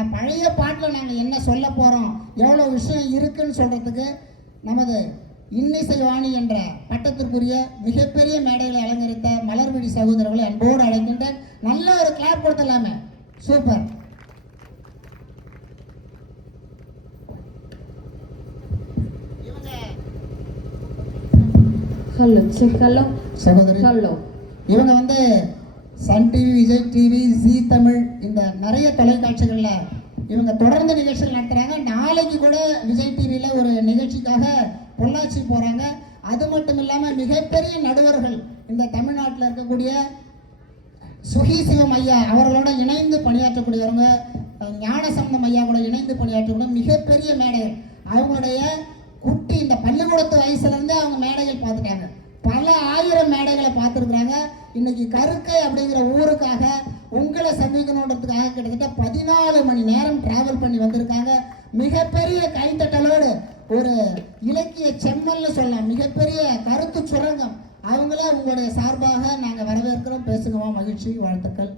ஆனால் பழைய பாட்டில் நாங்கள் என்ன சொல்ல போகிறோம், எவ்வளோ விஷயம் இருக்குன்னு சொல்கிறதுக்கு நமது இன்னிசைவாணி என்ற பட்டத்திற்குரிய மிகப்பெரிய மேடைகளை அலங்கரித்த மலர்விழி சகோதரர்களை அன்போடு அழைக்கின்றேன். நல்ல ஒரு கிளாப் கொடுத்தலாமே. சூப்பர். ஹலோ சகோதரி, இவங்க வந்து Sun TV, Vijay TV, Zee Tamil இந்த நிறைய தொலைக்காட்சிகளில் இவங்க தொடர்ந்து நிகழ்ச்சிகள் நடத்துகிறாங்க. நாளைக்கு கூட விஜய் டிவியில் ஒரு நிகழ்ச்சிக்காக பொள்ளாச்சி போகிறாங்க. அது மட்டும் இல்லாமல் மிகப்பெரிய நடுவர்கள் இந்த தமிழ்நாட்டில் இருக்கக்கூடிய சுகீசிவம் ஐயா அவர்களோட இணைந்து பணியாற்றக்கூடியவங்க, ஞானசம்பந்தம் ஐயா கூட இணைந்து பணியாற்றக்கூடிய மிகப்பெரிய மேடைகள். அவங்களுடைய குட்டி இந்த பள்ளிக்கூடத்து வயசுலேருந்தே அவங்க மேடைகள் பார்த்துட்டாங்க. பல ஆயிரம் மேடைகளை பார்த்துருக்குறாங்க. இன்னைக்கு கருக்கை அப்படிங்கிற ஊருக்காக உங்களை சந்திக்கணுன்றதுக்காக கிட்டத்தட்ட 14 மணி நேரம் டிராவல் பண்ணி வந்திருக்காங்க. மிகப்பெரிய கைத்தட்டலோடு ஒரு இலக்கிய செம்மல்னு சொல்லலாம், மிகப்பெரிய கருத்து சுரங்கம். அவங்கள உங்களுடைய சார்பாக நாங்கள் வரவேற்கிறோம். பேசுங்கம்மா. மகிழ்ச்சி, வாழ்த்துக்கள்.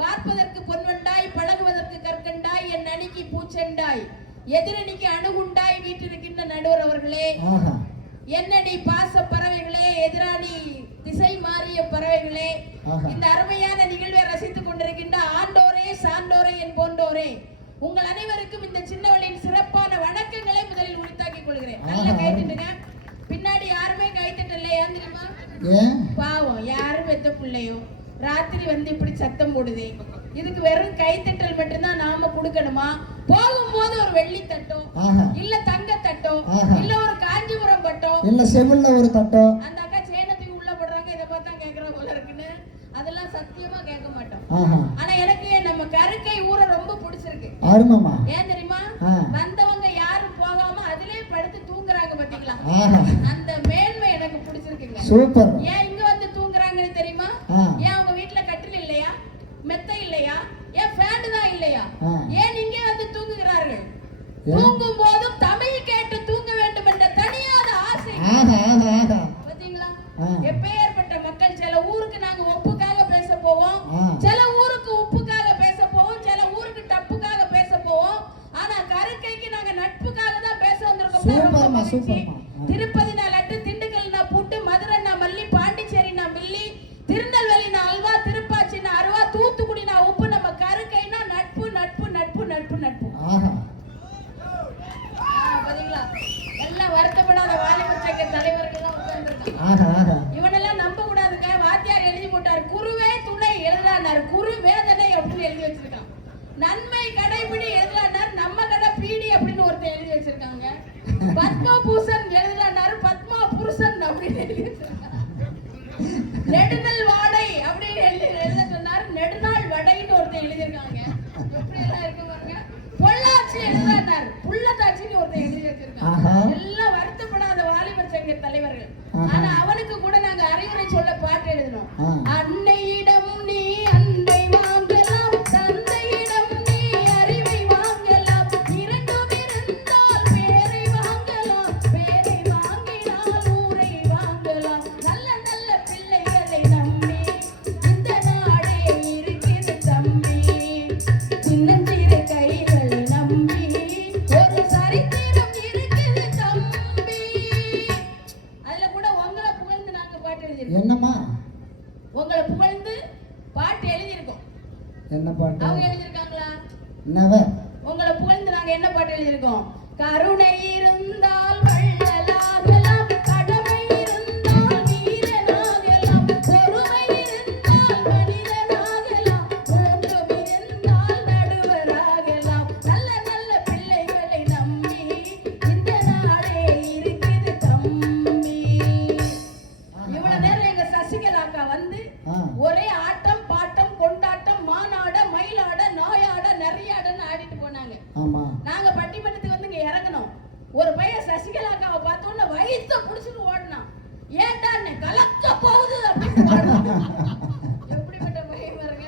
பார்ப்பதற்கு பொன்வண்டாய், பழகுவதற்கு கற்கண்டாய், என் அணிக்கு பூச்செண்டாய், எதிரணிக்கு அணுகுண்டாய் வீட்டிருக்கின்ற நடுவர் அவர்களே, என்னடி பாச பறவைகளே, எதிராணி திசை மாறிய பறவைகளே, இந்த அருமையான நிகழ்வை ரசித்துக் கொண்டிருக்கின்ற ஆண்டோரே, சான்றோரே, என் போன்றோரே, உங்கள் அனைவருக்கும் இந்த சின்னவளின் சிறப்பான வணக்கங்களை முதலில் உரித்தாக்கிக் கொள்கிறேன். நல்லா கைத்துட்டுங்க. பின்னாடி யாருமே கைத்தட்டலையா தெரியுமா? பாவம், யாரும் வெத்த பிள்ளையோ ராத்திரி வந்து இப்படி சத்தம் போடுது. இதுக்கு வெறும் கைத்தட்டல் மட்டும்தான் நாம கொடுக்கணுமா? போகும்போது ஒரு வெள்ளி தட்டோ, இல்ல தங்க தட்டோ, இல்ல ஒரு காஞ்சிபுரம் பட்டோ, இல்ல செவில்ல ஒரு தட்டோ. அந்த அக்கா சேனத்துக்கு உள்ள போடுறாங்க, இதை பார்த்தா கேட்கற போல இருக்குன்னு அதெல்லாம் சத்தியமா கேட்க மாட்டோம். ஆனா எனக்கு நம்ம கருக்கை ஊரை ரொம்ப பிடிச்சிருக்கு. ஏன் தெரியுமா? வந்தவங்க யாரும் போகாம அதிலே படுத்து தூங்குறாங்க பாத்தீங்களா? அந்த மேன்மை எனக்கு பிடிச்சிருக்குங்க. சூப்பர். ஏன் இங்க வந்து தூங்குறாங்கன்னு தெரியுமா? ஏன் அவங்க வீட்டுல கட்டில் இல்லையா, மெத்தை இல்லையா, ஏன் ஃபேன் தான் இல்லையா, ஏன் இங்கே வந்து தூங்குகிறார்கள்? தூங்கும் போதும் தமிழ் கேட்டு தூங்க வேண்டும் என்ற தனியாத ஆசை. பாத்தீங்களா? எப்பேற்பட்ட மக்கள். சில ஊருக்கு நாங்க ஒப்புக்காக பேச போவோம், சில ஊருக்கு உப்புக்காக பேச போவோம், சில ஊருக்கு டப்புக்காக பேச போவோம். ஆனா கருக்கைக்கு நாங்க நட்புக்காக தான் பேச வந்திருக்கோம். திருப்பதி நான் லட்டு, திண்டுக்கல் நான் பூட்டு, மதுரை நான் மல்லி, பாண்டிச்சேரி நான் மில்லி, திருநெல்வேலி நான் அல்வா, திருப்பாச்சி நான் அருவா, தூத்துக்குடி நான் உப்பு. நம்ம கருக்கைனா நட்பு நட்பு நட்பு நட்பு நட்பு. பாத்தீங்களா? எல்லாம் வருத்தப்படாத வாலிபர் சங்க தலைவர்கள் தான் உட்கார்ந்துருக்காங்க. இவனெல்லாம் நம்ப கூடாதுங்க. வாத்தியார் எழுதி போட்டார், குருவே துணை எழுதானார், குரு வேதனை அப்படின்னு எழுதி வச்சிருக்கான். நன்மை கடைபிடி எழுதானார், நம்ம கடை பீடி அப்படின்னு ஒருத்தர் எழுதி வச்சிருக்காங்க. பத்மா பூசன் எழுதானார், பத்மா புருஷன் அப்படின்னு எழுதி வச்சிருக்காங்க. நெடுநல் வாடை அப்படின்னு எழுத சொன்னார், நெடுநாள் வடைன்னு ஒருத்தர் எழுதியிருக்காங்க. எப்படி எல்லாம் இருக்கு பாருங்க. பொள்ளாச்சி எழுதானார், புள்ளத்தாச்சின்னு ஒருத்தர் எழுதி வச்சிருக்காங்க. எல்லாம் வருத்தப்படாத வாலிபர் சங்க தலைவர்கள். ஆனா அவனுக்கு கூட நாங்க அறிவுரை சொல்ல பாட்டு எழுதணும். அன்னையிடம் நீ அன்பை வாங்கலாம், தந்தையிடம் நீ அறிவை வாங்கலாம், இரண்டும் இருந்தால் பேரை வாங்கலாம், பேரை வாங்கினால் ஊரை வாங்கலாம், நல்ல நல்ல பிள்ளைகளை நம்பி இந்த நாடே இருக்கிறது தம்பி, சின்னஞ்சிறு கைகளை நம்பி ஒரு சரித்திரம் இருக்குது தம்பி. அதுல கூட உங்களை புகழ்ந்து நாங்க பாட்டு எழுதிருக்கோம். என்னம்மா? உங்களை புகழ்ந்து பாட்டு எழுதியிருக்கோம். என்ன பாட்டு? அவங்க எழுதியிருக்காங்களா? நெவர். உங்களை புகழ்ந்து நாங்க என்ன பாட்டு எழுதியிருக்கோம்? கருணை இருந்தால் வள்ளலாகலாம், கடமை இருந்தால் வீரனாகலாம், பொறுமை சசிகலாக்கா வந்து ஆ. ஒரே ஆட்டம் பாட்டம் கொண்டாட்டம் மானாட மயிலாட நாயாட நரியாடன்னு ஆடிட்டு போனாங்க. ஆமா. நாங்க பட்டிமன்றத்துக்கு வந்து இங்க இறங்கணும். ஒரு பையன் சசிகலாக்காவை பார்த்தோன்னா வயிற்ற புடிச்சிட்டு ஓடினான். ஏன்டா கலக்க போகுது அப்படின்னு ஓடினான். எப்படிப்பட்ட பையன் பாருங்க.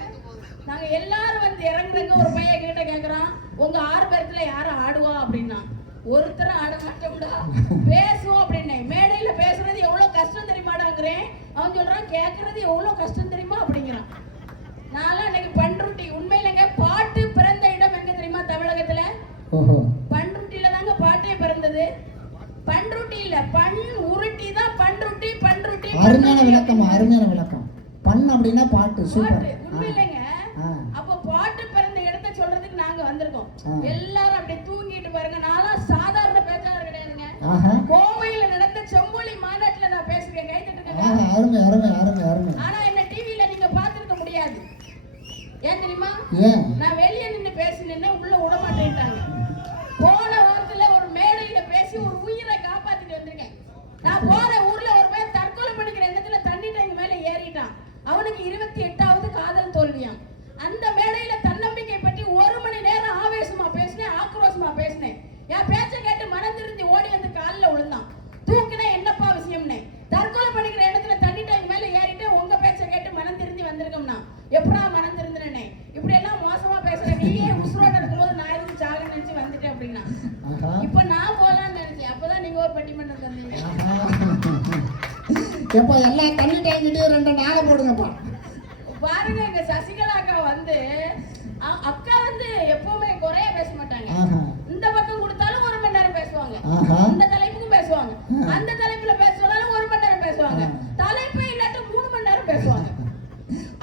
நாங்க எல்லாரும் வந்து இறங்குறங்க. ஒரு பையன் கிட்ட கேக்குறான், உங்க 6 பேர்த்துல யாரும் ஆடுவா அப்படின்னா, ஒருத்தரும் ஆட மாட்டோம்டா, பேசுவோம் அப்படின்னு. மேடையில பேசுறது எவ்வளவு கஷ்டம் தெரியுமாடாங்கிறேன். அவன் சொல்றான், கேட்கறது எவ்வளவு கஷ்டம் தெரியுமா அப்படிங்கிறான். நான்லாம் இன்னைக்கு பண்ருட்டி. உண்மையிலங்க பாட்டு பிறந்த இடம் எங்க தெரியுமா தமிழகத்துல? பண்ருட்டியில தாங்க பாட்டே பிறந்தது. பண்ருட்டி இல்ல, பண் உருட்டி தான் பண்ருட்டி. பண்ருட்டி அருமையான விளக்கம், அருமையான விளக்கம். பண் அப்படின்னா பாட்டு. சூப்பர். உண்மையிலங்க அப்ப பாட்டு பிறந்த இடத்தை சொல்றதுக்கு நாங்க வந்திருக்கோம். எல்லாரும் அப்படியே தூங்கிட்டு பாருங்க. நான்லாம் சாதாரண பேச்சாளர் கிடையாதுங்க. கோவையில நடந்த செம்மொழி மாநாட்டுல நான் பேசுறேன். கை தட்டுங்க. அருமை அருமை அருமை அருமை. ஆனா என்ன டிவில நீங்க பாத்துக்க முடியாது. ஏன் தெரியுமா? நான் வெளியே நின்னு பேசினேன்னா உள்ள விட மாட்டேன்ட்டாங்க. போன வாரத்துல ஒரு மேடையில பேசி ஒரு உயிரை காப்பாத்திட்டு வந்திருக்கேன். நான் போற ஊர்ல ஒரு பேர் தற்கொலை பண்ணிக்கிற எண்ணத்துல தண்ணி டேங்க் மேல ஏறிட்டான். அவனுக்கு 28வது காதல் தோல்வியாம். அந்த மேடையில தன்னம்பிக்கை பற்றி 1 மணி நேரம் ஆவேசமா பேசினேன், ஆக்ரோஷமா பேசினேன். என் பேச்ச கேட்டு மனம் திருந்தி ஓடி வந்து காலில் விழுந்தான். தூக்கினா என்னப்பா விஷயம்னே? தற்கொலை பண்ணிக்கிற இடத்துல தண்ணி டேங்க் மேல ஏறிட்டு உங்க பேச்ச கேட்டு மனம் திருந்தி வந்திருக்கோம்னா எப்படா மனம் திருந்தினே? இப்படி எல்லாம் மோசமா பேசுறேன். நீயே உசுரோட இருக்கும்போது நான் எதுக்கு சாக நினைச்சு வந்துட்டேன் அப்படின்னா, இப்ப நான் போலான்னு நினைச்சேன். அப்பதான் நீங்க ஒரு பட்டிமன்றம் தந்தீங்க. எப்ப எல்லா தண்ணி டேங்கிட்டையும் 2 நாளை போடுங்கப்பா. பாருங்க, எங்க சசிகலா அக்கா வந்து அக்கா வந்து எப்பவுமே குறைய பேச மாட்டாங்க. இந்த பக்கம் கொடுத்தாலும் 1 மணி நேரம் பேசுவாங்க. இந்த தலைப்புக்கும் பேசுவாங்க. அந்த தலைப்புல பேசுவாலும் 1 மணி நேரம் பேசுவாங்க. தலைப்பே இல்லாட்ட 3 மணி நேரம் பேசுவாங்க.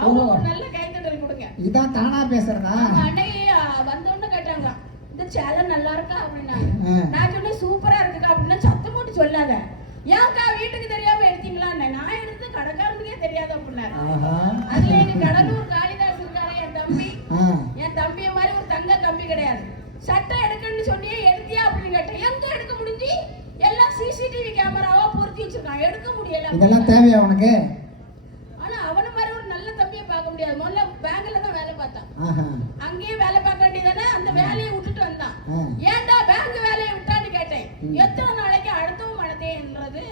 அவங்க ஒரு நல்ல கைத்தட்டல் கொடுங்க. இதான் தானா பேசுறதா? அன்னைக்கு வந்தோன்னு கேட்டாங்க, இந்த சேனல் நல்லா இருக்கா அப்படின்னாங்க. நான் சொன்னேன் சூப்பரா இருக்குக்கா அப்படின்னா, சத்தம் போட்டு சொல்லாத. ஏன்க்கா வீட்டுக்கு தெரியாம எடுத்தீங்களா? நான் எடுத்து கடைக்காரனுக்கே தெரியாது அப்படின்னாரு. அதுல எங்க கடலூர் காளிதாஸ் இருக்காரு, என் தம்பி. என் தம்பிய மாதிரி ஒரு தங்க தம்பி கிடையாது. சட்டை எடுக்கணும்னு சொன்னியே எடுத்தியா அப்படின்னு கேட்டேன். எங்க எடுக்க முடிஞ்சு? எல்லாம் சிசிடிவி கேமராவா பொருத்தி வச்சிருக்கான், எடுக்க முடியல. இதெல்லாம் தேவையா உனக்கு? ஆனா அவன மாதிரி ஒரு நல்ல தம்பியை பார்க்க முடியாது. முதல்ல பேங்க்ல தான் வேலை பார்த்தான். அங்கேயே வேலை பார்க்க வேண்டியதானே, அந்த வேலையை விட்டுட்டு வந்தான். ஏன்டா பேங்க் வேலையை விட்டான்னு கேட்டேன். எத்தனை நாளைக்கு அடுத்தவும் மனதேன்றது?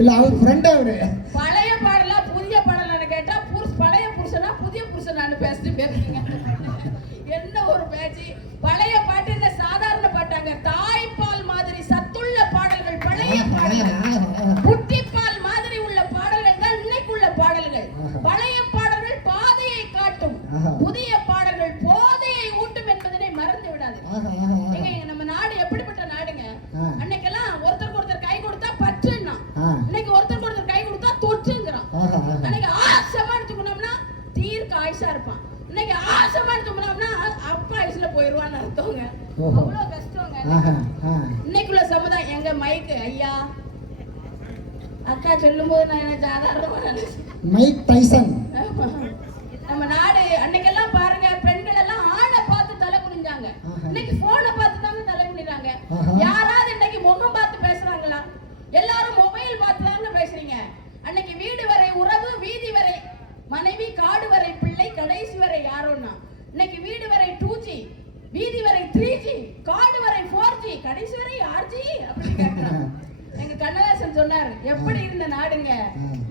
இல்ல அவர் ஃப்ரெண்ட். அவரு பழைய பாடலா புதிய பாடலான்னு கேட்டா பழைய புருஷனா புதிய புருஷனான்னு பேசிட்டு பேசுறீங்க. என்ன ஒரு பேச்சு! பழைய பாட்டு என்ன சாதாரண பாட்டாங்க. தாய்ப்பால் மாதிரி சத்துள்ள பாடல்கள் பழைய பாடல்கள். புட்டிப்பால் மாதிரி உள்ள பாடல்கள் தான் இன்னைக்குள்ள பாடல்கள். பழைய பாடல்கள் பாதையை காட்டும், புதிய பாடல்கள் போதையை ஊட்டும் என்பதனை மறந்து விடாது. நம்ம நாடு எப்படிப்பட்ட நாடுங்க? அன்னைக்கெல்லாம் ஒருத்தருக்கு ஒருத்தர் கை கொடுத்தா பற்றுன்னா, இன்னைக்கு ஒருத்தருக்கு ஒருத்தர் கை கொடுத்தா தொற்றுங்கிறான். அன்னைக்கு ஆசமா எடுத்துக்கணும்னா தீர்க்க ஆயுசா இருப்பான். இன்னைக்கு ஆசமா எடுத்துக்கணும்னா அப்பா ஆயுசுல போயிருவான்னு அர்த்தங்க. அவ்வளவு கஷ்டங்க இன்னைக்குள்ள சமுதாயம். எங்க மைக்கு ஐயா அக்கா சொல்லும் போது நான் என்ன சாதாரணமா நினைச்சேன். Mike Tyson. நம்ம நாடு அன்னைக்கெல்லாம் பாருங்க, பெண்கள் எல்லாம் ஆணை பார்த்து தலை குனிஞ்சாங்க. இன்னைக்கு போனை பார்த்து தாங்க தலை குனிறாங்க. யாராவது இன்னைக்கு முகம் பார்த்து பேசுறாங்களா? எல்லாரும் மொபைல் பார்த்து தாங்க பேசுறீங்க. அன்னைக்கு வீடு வரை உறவு, வீதி வரை மனைவி, காடு வரை பிள்ளை, கடைசி வரை யாரோன்னா. இன்னைக்கு வீடு வரை 2G, வீதி வரை 3G, காடு வரை 4G, கடைசி வரை 6G அப்படி கேட்கிறாங்க. எங்க கண்ணதாசன் சொன்னாரு, எப்படி இருந்த நாடுங்க?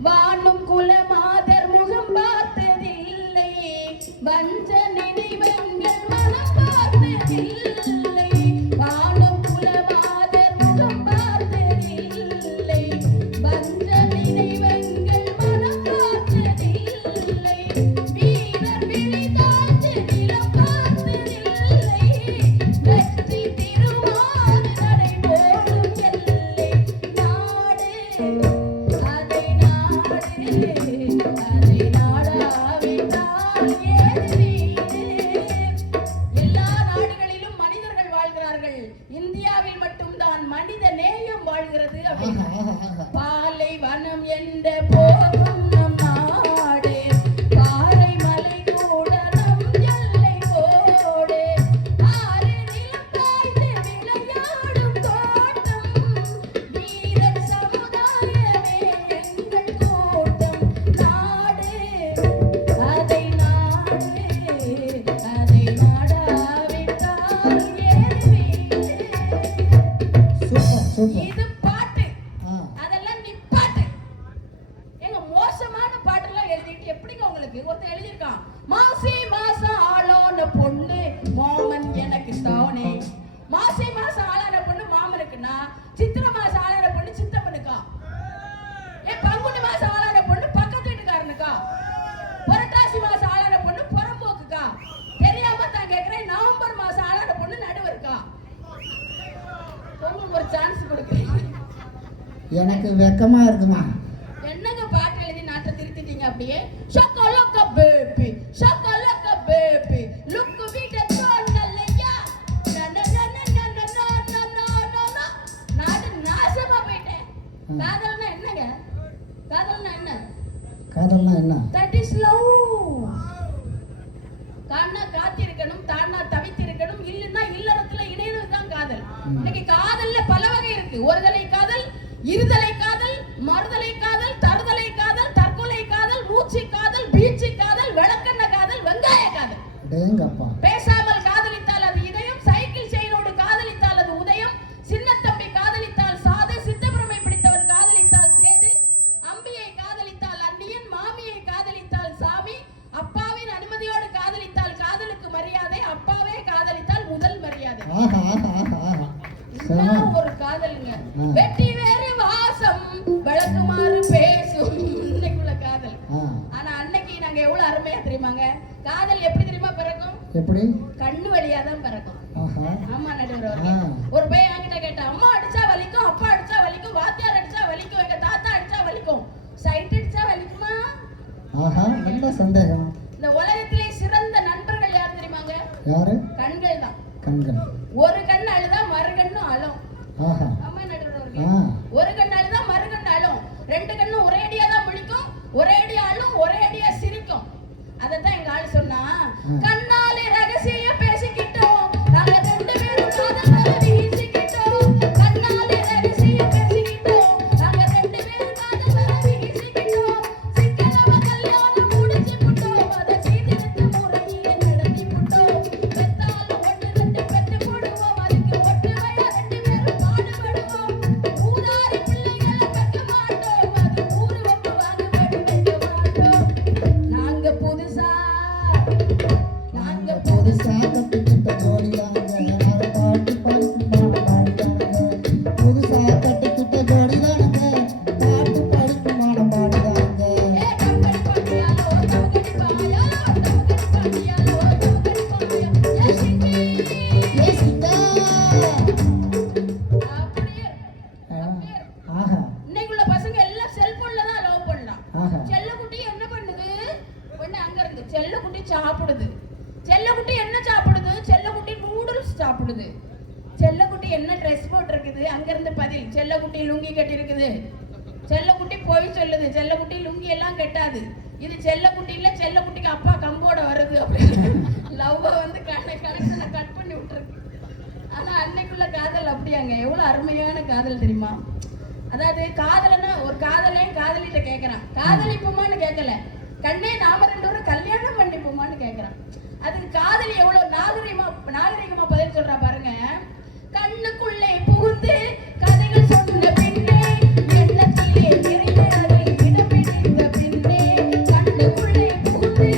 வானும் குலமாதர் முகம் பார்த்ததில்லை, வஞ்ச நினைவங்கள் மனம் பார்த்ததில்லை. வானும் குலமாதர் முகம் பார்த்ததில்லை, வஞ்ச நினைவங்கள் மனம் பார்த்ததில்லை. வீரர் விழித்தாழ்ந்து நிலம் பார்த்ததில்லை, வெற்றி திருமால் நடை போடும் எல்லை. நாடு அதை நாடு, அதை நாடாவிட்டால் ஏது வீடு? எல்லா நாடுகளிலும் மனிதர்கள் வாழ்கிறார்கள், இந்தியாவில் மட்டும்தான் மனித நேயம் வாழ்கிறது அப்படின்னு. பாலை வனம் என்ற போகும் நம் நாடு, பாறை மலை கூட நம் எல்லை கோடு, ஆறு நிலம் பாய்ந்து விளையாடும் தோட்டம், சூப்பர். இது பாட்டு, ஆ அதெல்லாம் நிப்பாட்டு. எங்க மோசமான பாட்டெல்லாம் எழுதிட்டு எப்படிங்க உங்களுக்கு? ஒருத்தன் எழுதியிருக்கான், மாசி மாசம் ஆளோன பொண்ணு மாமன் எனக்கு தானே. மாசி மாசம் ஆளான பொண்ணு மாமனுக்குன்னா, சித்திரை மாசம் ஆளான பொண்ணு சித்தப்பனுக்கா? ஏன் பங்குனி மாசம் ஆளான பொண்ணு பக்கத்து வீட்டுக்காரனுக்கா? புரட்டாசி மாசம் ஆளான பொண்ணு புறம்போக்குக்கா? தெரியாம தான் கேட்கிறேன், நவம்பர் மாசம் ஆளான பொண்ணு நடுவருக்கா? உங்களுக்கு ஒரு சான்ஸ் கொடுக்குறேன். எனக்கு வெக்கமா இருக்குமா? என்னங்க பாட்டு எழுதி நாட்டை திருத்திட்டீங்க அப்படியே? ஷக்கலக்க பேபி ஷக்கலக்க பேபி லுக் வீட்ட தோணலையா நாடு நாசமா போயிட்டேன். காதல்னா என்னங்க? காதல்னா என்ன? காதல்னா என்ன? That is love. காணா காத்திருக்கணும், தானா தவித்திருக்கணும், இல்லைன்னா இல்லறத்துல இணையது தான் காதல். இன்னைக்கு காதல்ல பல வகை இருக்கு. ஒருதலை காதல், இருதலை காதல், மறுதலை காதல், தருதலை காதல், தற்கொலை காதல், மூச்சு காதல், பீச்சு காதல், விளக்கெண்ண காதல், வெங்காய காதல். டேங்கப்பா. பேசாமல் காதலித்தால் அது இதயம், சைக்கிள் செயினோடு காதலித்தால் அது உதயம், சின்னத்தம்பி காதலித்தால் சாது, சித்தபிரமை பிடித்தவர் காதலித்தால் சேது, அம்பியை காதலித்தால் அந்நியன், மாமியை காதலித்தால் சாமி, அப்பாவின் அனுமதியோடு காதலித்தால் காதலுக்கு மரியாதை, அப்பாவே காதலித்தால் முதல் மரியாதை. ஆஹா ஆஹா ஆஹா ஆஹா. இதுதான் ஒரு காதலுங்க. வெட்டி வேறு வாசம் விளக்குமாறு பேசும் இன்னைக்குள்ள காதல். ஆனா அன்னைக்கு நாங்க எவ்வளவு அருமையா தெரியுமாங்க? காதல் எப்படி தெரியுமா பிறக்கும்? எப்படி? கண்ணு வழியா தான் பிறக்கும். ஆஹா. ஆமா நடுவர். ஒரு பையன் என்கிட்ட கேட்டா, அம்மா அடிச்சா வலிக்கும், அப்பா அடிச்சா வலிக்கும், வாத்தியார் அடிச்சா வலிக்கும், எங்க தாத்தா அடிச்சா வலிக்கும், சைட் அடிச்சா வலிக்குமா? ஆஹா, நல்ல சந்தேகம். இந்த உலகத்திலே சிறந்த நண்பர்கள் யார் தெரியுமாங்க? யாரு? கண்கள் தான். கண்கள். ஒரு கண் அழுதா மறு கண்ணும் அழும். ஆஹா. ஆமா நடுவர். ஒரு கண் அழுதா மறு கண் அழும். ரெண்டு கண்ணும் ஒரே அடியா தான் முழிக்கும், ஒரே அடியா அழும், ஒரே அடியா சிரிக்கும். அதத்தான் எங்க ஆளு சொன்னா, கண்ணாலே ரகசிய பேசிக்கிட்டோம், நாங்க ரெண்டு பேரும் காதல் வர வீசிக்கிட்டோம். கண்ணாலே ரகசிய பேசிக்கிட்டோம், நாங்க ரெண்டு பேரும் காதல் வர வீசிக்கிட்டோம். சிக்கனவ கல்யாணம் முடிச்சு புட்டோம், அத சீர்திருத்த முறையிலே நடத்தி புட்டோம். பெத்தாலும் ஒன்று ரெண்டு பெத்து போடுவோம், அதுக்கு ஒட்டு வயா ரெண்டு பேரும் பாடுபடுவோம். ஊதாரி பிள்ளைகளை பெக்க மாட்டோம், அது ஊரு ஒப்பு வாங்க வைக்க மாட்டோம். நாங்க புதுசா கட்டிக்கிட்ட ஜோடிதாங்க, அதை பாட்டு படிக்கும் பாடிதாங்க. புதுசா கட்டிக்கிட்ட ஜோடிதானுங்க, பாட்டு படிக்கும் மாடம் பாடிதாங்க. கம்பெனி பாட்டியாலோ கம்பெனி பாயாலோ கம்பெனி பாட்டியாலோ கம்பெனி பாயா ஏசிங்க அப்படியே. ஆஹா. இன்னைக்குள்ள பசங்க எல்லாம் செல்போன்ல தான் லவ் பண்ணலாம். ஆஹா. செல்லக்குட்டி என்ன பண்ணுது? ஒண்ணு அங்க இருந்து செல்லக்குட்டி சாப்பிடுது. செல்லக்குட்டி என்ன சாப்பிடுது? செல்லக்குட்டி நூடுல்ஸ் சாப்பிடுது. செல்லக்குட்டி என்ன ட்ரெஸ் போட்டிருக்குது? அங்க இருந்து பதில், செல்லக்குட்டி லுங்கி கட்டி இருக்குது. செல்லக்குட்டி போய் சொல்லுது, செல்லக்குட்டி லுங்கி எல்லாம் கட்டாது, இது செல்லக்குட்டி இல்ல, செல்லக்குட்டிக்கு அப்பா கம்போட வருது அப்படின்னு லவ் வந்து கனெக்ஷனை கட் பண்ணி விட்டுருக்கு. ஆனா அன்னைக்குள்ள காதல் அப்படியாங்க, எவ்வளவு அருமையான காதல் தெரியுமா? அதாவது காதலன்னா ஒரு காதலையும் காதலிட்ட கேட்கறான், காதலிப்போமான்னு கேட்கல, கண்ணே நாம ரெண்டு பேரும் கல்யாணம் பண்ணிப்போமான்னு கேட்கறான். அதுக்கு காதலி எவ்வளவு நாகரிகமா பதில் சொல்றா பாருங்க. கண்ணுக்குள்ளே புகுந்து கதைகள் சொன்ன பின்னே, எண்ணத்திலே நிறைந்த அதில் இடம் பிடித்த பின்னே. கண்ணுக்குள்ளே புகுந்து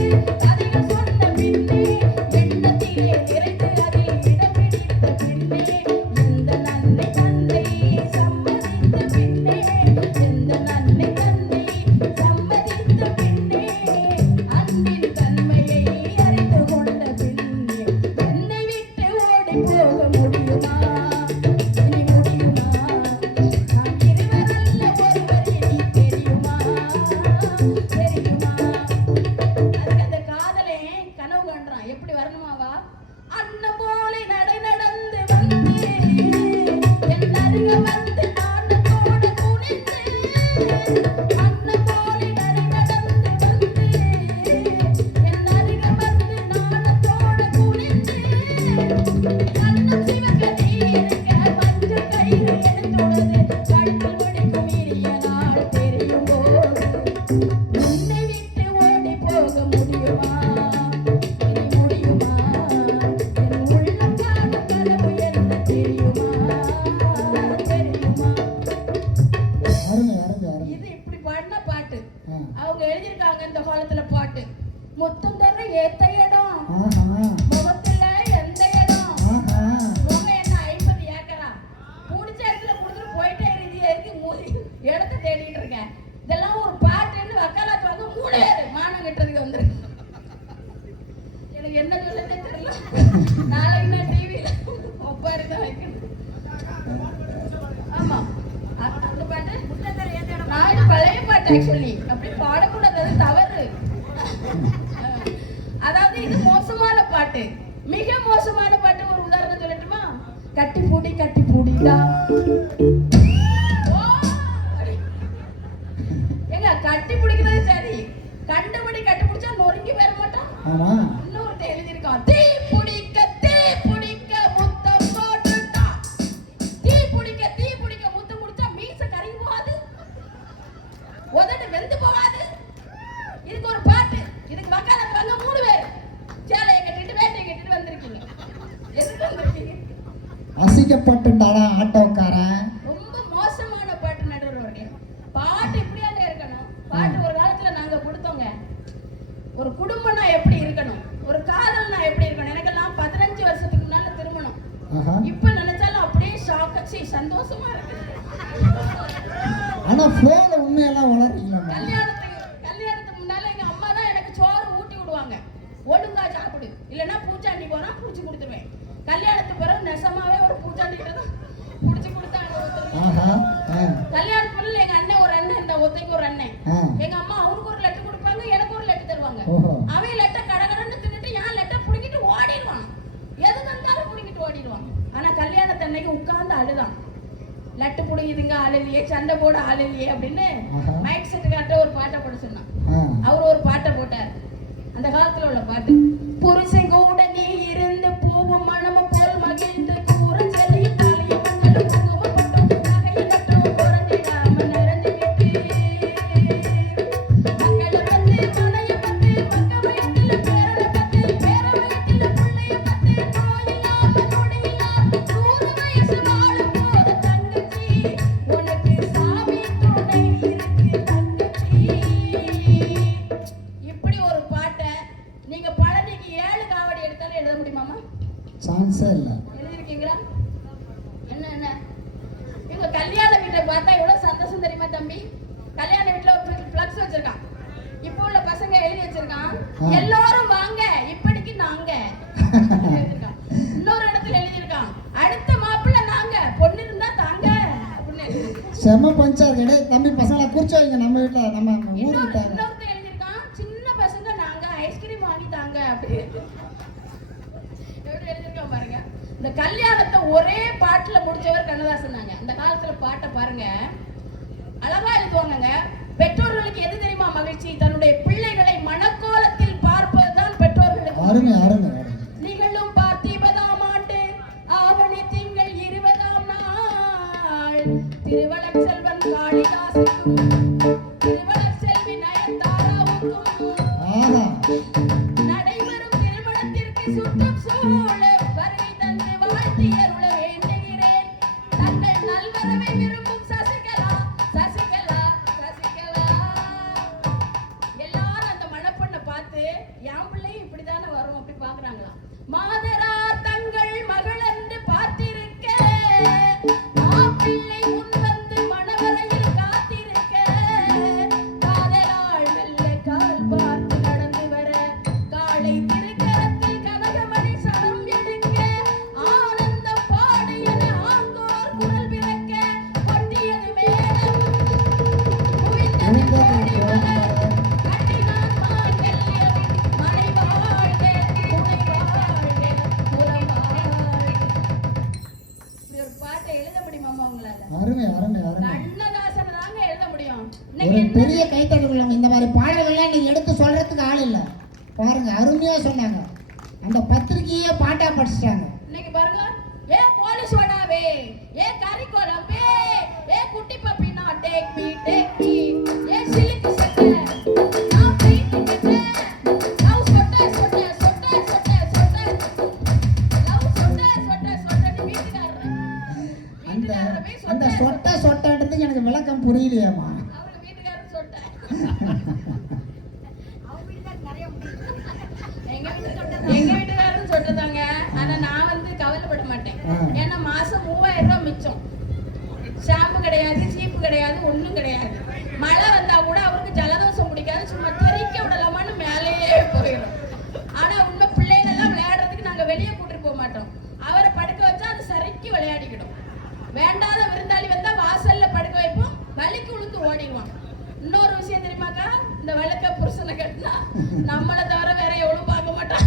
கதைகள் சொன்ன பின்னே, எண்ணத்திலே நிறைந்த அதில் இடம் பிடித்த பின்னே. எந்த நன்மை தந்தை சம்மதித்த பின்னே, எந்த நன்மை தந்தை சம்மதித்த பின்னே, அன்பின் தன்மையை அறிந்து கொண்ட பின்னே, என்னை விட்டு ஓடி போக முடியுமா? இனி முடியுமா? அந்த காலத்துல பாட்டு. முத்தம் தர ஏத்த இடம், ஆஹா முகத்துல எந்த இடம். ஆஹா உங்க என்ன 50 ஏக்கரா புடிச்ச இடத்துல கொடுத்துட்டு போயிட்டே இருக்கு. இடத்த தேடிட்டு இருக்கேன். இதெல்லாம் ஒரு பாட்டுன்னு வக்காலத்து வாங்க 3 பேர் மானம் கட்டுறதுக்கு வந்துருக்கு. எனக்கு என்ன சொல்லதே தெரியல. நாளைக்கு நான் டிவியில ஒப்பாரி தான் வைக்கணும். ஆமா அந்த பாட்டு நான் பழைய பாட்டு ஆக்சுவலி அப்படி பாடக்கூடாது, அது தவறு. அதாவது இது மோசமான பாட்டு, மிக மோசமான பாட்டு. ஒரு உதாரணம் சொல்லட்டுமா? கட்டி பூடிடா. ஏங்க கட்டி பிடிக்கிறது சரி, கண்டுபிடி கட்டி பிடிச்சா நொறுங்கி வர மாட்டான். ஆமா இன்னொரு எழுதியிருக்கான், தீ பிடிக்க முத்தம் போட்டுட்டா. தீ பிடிக்க முத்தம் முடிச்சா மீச கருகி போகாது, உதடு வெந்து போகாது. இதுக்கு ஒரு பாட்டு, இதுக்கு வக்காலத்து வாங்க 3 பேர் சேலையை கட்டிட்டு வேட்டையை கட்டிட்டு வந்திருக்கீங்க. எதுக்கு வந்திருக்கீங்க? அசிக்கப்பட்டுட்டாளா ஆட்டோக்காரன். ரொம்ப மோசமான பாட்டு நடுவர்களே. பாட்டு இப்படியாங்க இருக்கணும். பாட்டு ஒரு காலத்துல நாங்க கொடுத்தோங்க. ஒரு குடும்பம்னா எப்படி இருக்கணும், ஒரு காதல்னா எப்படி இருக்கணும். எனக்கெல்லாம் 15 வருஷத்துக்கு முன்னால திருமணம். இப்ப நினைச்சாலும் அப்படியே ஷாக்கச்சி சந்தோஷமா இருக்கு. ஆனா போன்ல உண்மையெல்லாம் வளரீங்களா? கல்யாணத்துக்கு முன்னால எங்க அம்மா தான் எனக்கு சோறு ஊட்டி விடுவாங்க. ஒழுங்கா சாப்பிடு, இல்லைன்னா பூச்சாண்டி போனா பூச்சி கொடுத்துருவேன். கல்யாணத்துக்கு பிறகு நெசமாவே ஒரு பூச்சாண்டி தான் புடிச்சு கொடுத்தாங்க. கல்யாணத்துக்கு பிறகு எங்க அண்ணன் ஒரு அண்ணன், இந்த ஒத்தைக்கு ஒரு அண்ணன். எங்க அம்மா அவனுக்கு ஒரு லெட்டர் கொடுப்பாங்க, எனக்கு ஒரு லெட்டர் தருவாங்க. அவன் லெட்டர் கடகடன்னு தின்னுட்டு என் லெட்டர் புடிங்கிட்டு ஓடிடுவான். எது வந்தாலும் புடிங்கிட்டு ஓடிடுவான். ஆனா கல்யாணத்தன்னைக்கு உட்கார்ந்து அழுதான். லட்டு புடிங்குதுங்க ஆளில்லையே, சண்டை போட ஆளில்லையே அப்படின்னு மைக் செட்டு காட்ட ஒரு பாட்டை போட சொன்னான். அவர் ஒரு பாட்டை போட்டார், அந்த காலத்துல உள்ள பாட்டு. புருஷன் கூட நீ இருந்து பூவும் மனமும் போல் மகிழ்ந்து கூற செல்லியும் தாலியும் மஞ்சளும் குங்குமம் பட்டும் நகையும் நட்டும் குறைஞ்சிடாம நிறைஞ்சுக்கிட்டு மக்களை பத்து மனைய பத்து மக்க வயத்துல பேரனை பத்து பேர வயத்துல பிள்ளைய பத்து நோயில்லாம நொடியில்லாம 100 வயசு வாழும் போற தங்கச்சி உனக்கு சாமி துணை இருக்கு தங்கச்சி. இப்படி ஒரு பாட்டை நீங்க பழனிக்கு 7 காவடி எடுத்தாலும் எழுத முடியுமாமா? சான்ஸே இல்ல. எழுதிருக்கீங்களா? என்ன இவங்க கல்யாண வீட்டை பார்த்தா எவ்வளவு சந்தோஷம் தெரியுமா தம்பி? கல்யாண வீட்டுல ஒரு பிளக்ஸ் வச்சிருக்கான். இப்போ உள்ள பசங்க எழுதி வச்சிருக்கான், எல்லாரும் வாங்க இப்படிக்கு நாங்க. இன்னொரு இடத்துல எழுதியிருக்கான், அடுத்த மாப்பிள்ளை நாங்க, பொண்ணு இருந்தா தாங்க அப்படின்னு எழுதியிருக்கான். செம பஞ்சா இருக்கு. தம்பி பசங்களை குறிச்சு வைங்க, நம்ம வீட்டுல நம்ம ஊர் இன்னொருத்த விட்டாங்க. எழுதியிருக்கான், சின்ன பசங்க நாங்க ஐஸ்கிரீம் வாங்கி தாங்க அப்படி எழுதியிருக்கான் பாருங்க. இந்த கல்யாணத்தை ஒரே பாட்டுல முடிச்சவர் கண்ணதாசன் தாங்க. அந்த காலத்துல பாட்டை பாருங்க, அழகா எழுதுவாங்க. பெற்றோர்களுக்கு எது தெரியுமா மகிழ்ச்சி? தன்னுடைய பிள்ளைகளை மணக்கோலத்தில் பார்ப்பதுதான் பெற்றோர்களுக்கு. அருமை அருமை. நிகழும் பார்த்திபதாம் ஆண்டு ஆவணி திங்கள் 20ஆம் நாள் திருவளர் செல்வன் காளிதாசுக்கும் திருவளர் செல்வி நயன்தாராவுக்கும் நடைபெறும் திருமணத்திற்கு சுற்றம் சூழ வருகை தந்து வாழ்த்தியருள வேண்டுகிறேன். தங்கள் நல்வரவை விரும்பும் சசிகலா சசிகலா சசிகலா. எல்லாரும் அந்த மணப்பெண்ணை பார்த்து என் பிள்ளையும் இப்படிதானே வரும் அப்படி பாக்குறாங்களாம். மாதரார் தங்கள் மகள் என்று பார்த்திருக்க மாப்பிள்ளை முன் வந்து மணவரையில் காத்திருக்க காதலாள் மெல்ல கால் பார்த்து நடந்து வர காளை திருக்கரத்தில் கனகமணி சடம் எடுக்க ஆனந்தம் பாடு என ஆங்கோர் குரல் பிறக்க கொட்டியது மேடம் குவிந்தது கோடி மலர் கட்டினான் மாங்கல்யம் மனை வாழ்க துணை வாழ்க குலம் வாழ்க. இப்படி ஒரு பாட்டை எழுத முடியுமாமா உங்களால? அருமை அருமை அருமை. கண்ணதாசன் தாங்க எழுத முடியும். ஒரு பெரிய கைத்தட்டல். இந்த மாதிரி பாடல்கள்லாம் நீங்க எடுத்து சொல்றதுக்கு ஆள் இல்ல. பாருங்க அருமையா சொன்னாங்க. அந்த பத்திரிகையே பாட்டா படிச்சிட்டாங்க. இன்னைக்கு பாருங்க, ஏ போலீஸ் வடாவே, ஏ கரிக்கோலம்பே, ஏ குட்டி பப்பினா டேக் மீ ஏ சிலிக்கு சட்டை நான் பெயிண்ட் கட்ட லவ் சொட்ட சொட்ட சொட்ட சொட்ட சொட்ட லவ் சொட்ட சொட்ட சொட்ட வீட்டுக்காரர் அந்த போய் அந்த சொட்ட சொட்ட சொட்டன்றதுக்கு எனக்கு விளக்கம் புரியலையாமா. அவங்க வீட்டுக்காரர் சொட்ட கிடையாது, ஒண்ணும் கிடையாது. மழை வந்தா கூட அவருக்கு ஜலதோஷம் பிடிக்காது, சும்மா தெறிக்க விடலாமான்னு மேலேயே போயிடும். ஆனா உண்மை பிள்ளைகள் எல்லாம் விளையாடுறதுக்கு நாங்க வெளியே கூட்டிட்டு போக மாட்டோம். அவரை படுக்க வச்சா அது சரிக்கு விளையாடிக்கிடும். வேண்டாத விருந்தாளி வந்தா வாசல்ல படுக்க வைப்போம், வலிக்கு உளுத்து ஓடிடுவான். இன்னொரு விஷயம் தெரியுமாக்கா, இந்த வழக்க புருஷனை கட்டினா நம்மளை தவிர வேற எவ்வளவு பார்க்க மாட்டான்.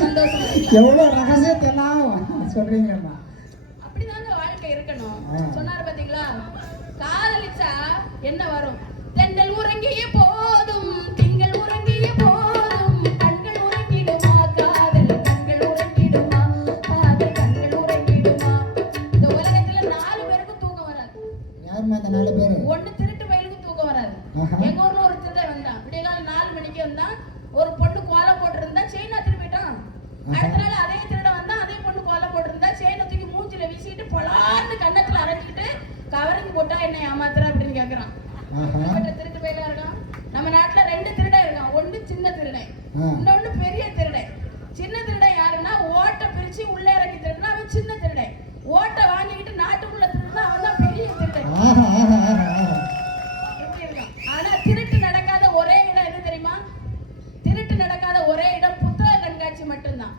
சந்தோஷம். எவ்வளவு ரகசியத்தெல்லாம் சொல்றீங்கம்மா. அப்படிதாங்க வாழ்க்கை இருக்கணும். சொன்னாரு பாத்தீங்களா, காதலிச்சா என்ன வரும்? தென்றல் உறங்கிய போதும், திங்கள் உறங்கிய போதும், கண்கள் உறங்கிடுமா காதல், கண்கள் உறங்கிடுமா காதல், கண்கள் உறங்கிடுமா. இந்த உலகத்துல 4 பேருக்கும் தூக்கம் வராது. யாருமா அந்த 4 பேரு? ஒண்ணு திருட்டு வயலுக்கு தூக்கம் வராது. எங்க ஊர்ல ஒரு திருடன் வந்தான். விடியகால 4 மணிக்கு வந்தான். ஒரு பொண்ணு கோலம் போட்டிருந்தா செயினா திருப்பி போயிட்டான். அடுத்த நாள் அதே திருட வந்தா, அதே பொண்ணு கோலம் போட்டிருந்தா செயினை தூக்கி மூஞ்சில வீசிட்டு பொலான்னு கன்னத்துல அரைஞ்சிட்டு கவரிங் போட்டா என்ன ஏமாத்துற அப்படின்னு கேக்குறான். திருட்டு பையலா இருக்கான். நம்ம நாட்டுல 2 திருடன் இருக்கான். ஒண்ணு சின்ன திருடன், இன்னொன்னு பெரிய திருடன். சின்ன திருடன் யாருன்னா ஓட்டை பிரிச்சு உள்ள இறக்கி திருடுனா அவன் சின்ன திருடன். ஓட்டை வாங்கிக்கிட்டு நாட்டுக்குள்ள திருடுனா அவன் தான் பெரிய திருடன். ஆனா திருட்டு நடக்காத ஒரே இடம் எது தெரியுமா? திருட்டு நடக்காத ஒரே இடம் புத்தக கண்காட்சி மட்டும்தான்.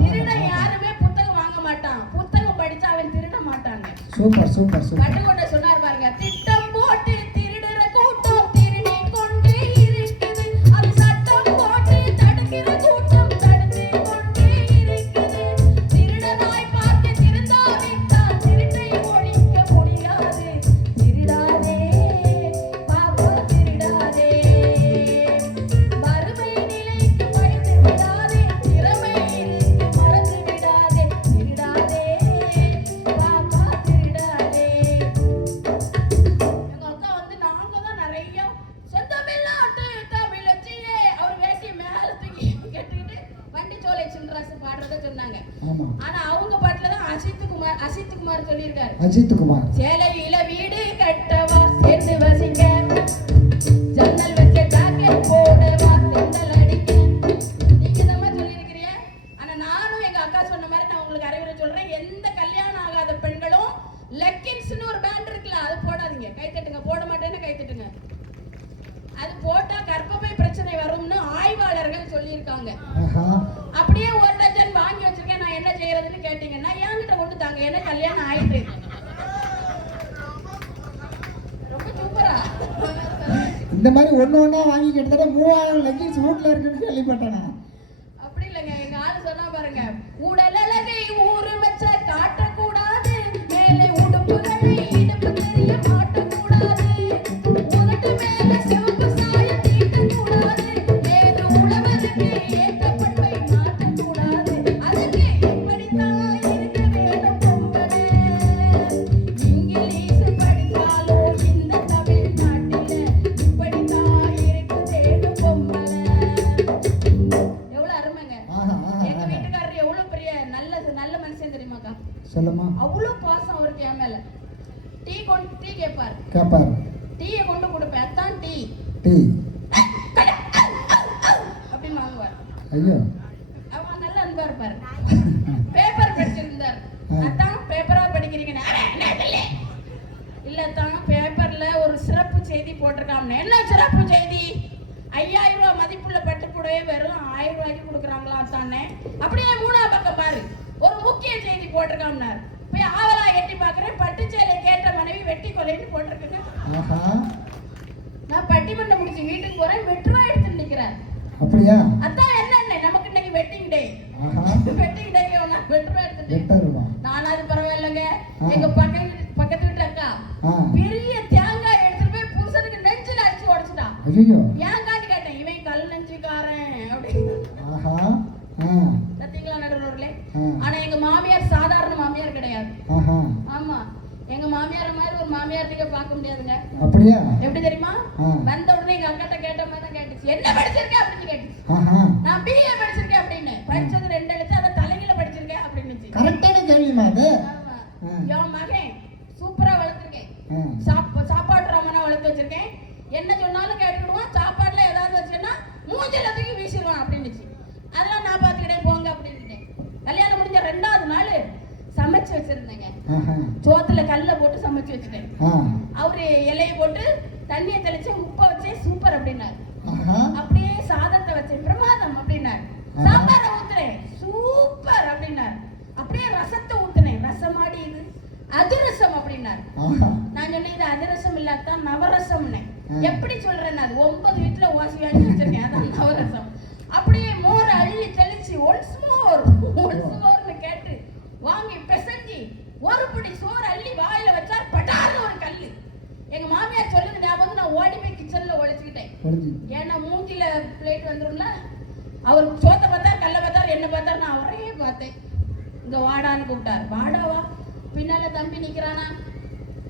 திருடன் யாருமே புத்தகம் வாங்க மாட்டான். புத்தகம் படிச்சா அவன் திருட மாட்டாங்க. Super super super. கட்டுக்கொண்ட சொன்னார் பாருங்க, திட்டம் போட்டு திருடுற கூட்டம் திருடி கொண்டே இருக்குது, அது சட்டம் போட்டு தடுக்கிற கூட்டம் தடுத்து கொண்டே இருக்குது. திருடனாய் பார்த்து திருந்தாவிட்டால் திருட்டை ஒழிக்க முடியாது. திருடாதே பாப்பா திருடாதே, வறுமை நிலைக்கு பயந்து விடாதே, திறமை இருக்கு மறந்து விடாதே. திருடாதே பாப்பா திருடாதே. எங்க அக்கா வந்து நாங்க தான் நிறைய செந்தமிழ்நாட்டு தமிழச்சியே அவர் வேட்டி மேல தூக்கி கட்டிக்கிட்டு வண்டி சோலை சின்ராசு பாடுறத சொன்னாங்க. ஆனா அவங்க பாட்டுல தான் அசித் குமார் சொல்லியிருக்காரு. அஜித் குமார். சேலையில வீடு கட்டவா சேர்ந்து வசிங்க, ஜன்னல் வச்ச ஜாக்கெட் போடவா தெண்டல் அடிக்க. நீங்க இந்த மாதிரி சொல்லியிருக்கிறீங்க. ஆனா நானும் எங்க அக்கா சொன்ன மாதிரி நான் உங்களுக்கு அறிவுரை சொல்றேன். எந்த கல்யாணம் ஆகாத பெண்களும் லெக்கின்ஸ்னு ஒரு பேண்ட் இருக்குல்ல, அது போடாதீங்க. கை தட்டுங்க. போட மாட்டேன்னு கை தட்டுங்க. அது போட்டா கர்ப்பப்பை பிரச்சனை வரும்னு ஆய்வாளர்கள் சொல்லியிருக்காங்க. அப்படியே 1 டஜன் வாங்கி வச்சிருக்கேன், நான் என்ன செய்யறதுன்னு கேட்டீங்கன்னா என்கிட்ட கொண்டு தாங்க, என்ன கல்யாணம் ஆயிட்டு. ரொம்ப சூப்பரா. இந்த மாதிரி ஒண்ணா வாங்கி கிட்டத்தட்ட 3000 லெக்கின்ஸ் வீட்ல இருக்குன்னு கேள்விப்பட்டேன். அப்படி இல்லைங்க, எங்க ஆளு சொன்னா பாருங்க, உடல் அழகை ஊரு வச்ச காட்டக்கூடாது, மேலே உடுப்புகளை இடுப்பு தெரிய மாட்டக்கூடாது, உதட்டு மேல சிவப்பு சாயம் தீட்டக்கூடாது, வேறு உழவருக்கு ஏற்றப்பட்டை மாட்டக்கூடாது. அதுக்கு இப்படித்தான் இருக்க வேணும் பொம்பளை. இங்கிலீஷ் படித்தாலும் இந்த தமிழ்நாட்டில இப்படித்தான் இருக்க வேணும் பொம்பளை. எவ்வளவு அருமைங்க. எங்க வீட்டுக்காரர் எவ்வளவு பெரிய நல்ல மனுஷன் தெரியுமாக்கா? சொல்லுமா. அவ்வளவு பாசம் அவருக்கு என் மேல. டீ கேட்பார். டீயை கொண்டு கொடுப்பேன், அதான் டீ அப்படின்னு வாங்குவார். ஐயோ, அவன் நல்ல அன்பா இருப்பாரு. பேப்பர் படிச்சிருந்தார். அதான் பேப்பரா படிக்கிறீங்க? இல்ல தான் பேப்பர்ல ஒரு சிறப்பு செய்தி போட்டிருக்காங்க. என்ன சிறப்பு செய்தி? 5000 ரூபாய் மதிப்புள்ள பட்டுப்புடவை வெறும் 1000 ரூபாய்க்கு கொடுக்குறாங்களா தானே. அப்படியே 3ஆம் பக்கம் பாரு, ஒரு முக்கிய செய்தி போட்டிருக்காங்க. போய் ஆவலா எட்டி பாக்குறேன், பட்டு சேலை கேட்ட மனைவி வெட்டி கொலைன்னு போட்டிருக்குங்க. நான் பட்டிமன்றம் முடிச்சு வீட்டுக்கு போறேன், வெட்டுவா எடுத்து நிக்கிறேன். அப்படியா? அதான் என்ன நமக்கு இன்னைக்கு வெட்டிங் டே. வெட்டிங் டே வெட்டுவா எடுத்து. நான் அது பரவாயில்லைங்க. எங்க பக்கத்து வீட்டு அக்கா பெரிய தேங்காய் எடுத்துட்டு போய் புருஷனுக்கு நெஞ்சில அடிச்சு உடைச்சிட்டான். ஏங்கான்னு கேட்டேன். இவன் கல் நெஞ்சுக்காரன் அப்படின்னு. சத்தியங்களா நடுவர்களே? ஆனா எங்க மாமியார் சாதாரண மாமியார் கிடையாது. ஆமா, எங்க மாமியார் மாதிரி ஒரு மாமியார் நீங்க பார்க்க முடியாதுங்க. அப்படியா? எப்படி தெரியுமா? வந்த உடனே எங்க அக்காட்ட கேட்ட மாதிரி தான் கேட்டுச்சு. என்ன படிச்சிருக்கேன் அப்படின்னு கேட்டுச்சு. நான் பிஏ படிச்சிருக்கேன் அப்படின்னு. படிச்சது 2 எழுத்து, அதை தலையில படிச்சிருக்கேன் அப்படின்னு. கரெக்டான கேள்விமா அது. என் மகன் சூப்பரா வளர்த்திருக்கேன். சாப்பாடு ராமனா வளர்த்து வச்சிருக்கேன். என்ன சொன்னாலும் கேட்டுடுவான். சாப்பாடுல ஏதாவது வச்சுன்னா மூஞ்சில தூக்கி வீசிடுவான் அப்படின்னு. அதெல்லாம் நான் பாத்துக்கிட்டேன் போங்க அப்படின்னு. கல்யாணம் முடிஞ்ச 2வது நாள் சமைச்சு வச்சிருந்தேங்க. ஆஹா. சோத்துல கல்ல போட்டு சமைச்சு வச்சுட்டேன். ஆ. அவரு இலையை போட்டு தண்ணியை தெளிச்சு உப்பை வச்சே சூப்பர் அப்படின்னாரு. ஆஹா. அப்படியே சாதத்தை வச்சேன் பிரமாதம் அப்படின்னாரு. சாம்பாரை ஊத்துறேன் சூப்பர் அப்படின்னாரு. அப்படியே ரசத்தை ஊத்துனேன் ரசமாடி இது அதிரசம் அப்படின்னாரு. ஆஹா. நான் சொன்னேன் இது அதிரசம் இல்லாதான் நவரசம்னே. எப்படி சொல்றேன் அது 9 வீட்டுல ஓசி வாங்கி வச்சிருக்கேன் அதான் நவரசம். அப்படியே மோர அள்ளி தெளிச்சு ஒன்ஸ் மோர்னு கேட்டு வாங்கி பிசைஞ்சி ஒரு பிடி சோறு அள்ளி வாயில வச்சா பட்டார்னு ஒரு கல்லு. எங்க மாமியார் சொல்லுது ஞாபகம் நான் ஓடி போய் கிச்சன்ல ஒழிச்சுக்கிட்டேன். ஏன்னா மூஞ்சில பிளேட் வந்துரும்ல. அவர் சோத்தை பார்த்தா கல்ல பார்த்தார் என்ன பார்த்தார் நான் அவரையே பார்த்தேன். இங்க வாடான்னு கூப்பிட்டார். வாடாவா பின்னால தம்பி நிக்கிறானா.